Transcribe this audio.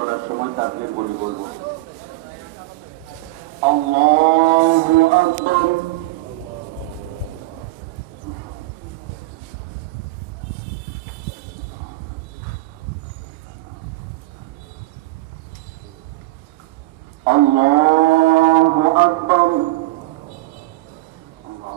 বলার সময় তাকবীর বলি বলব। আল্লাহু আকবার। আকবার। আল্লাহ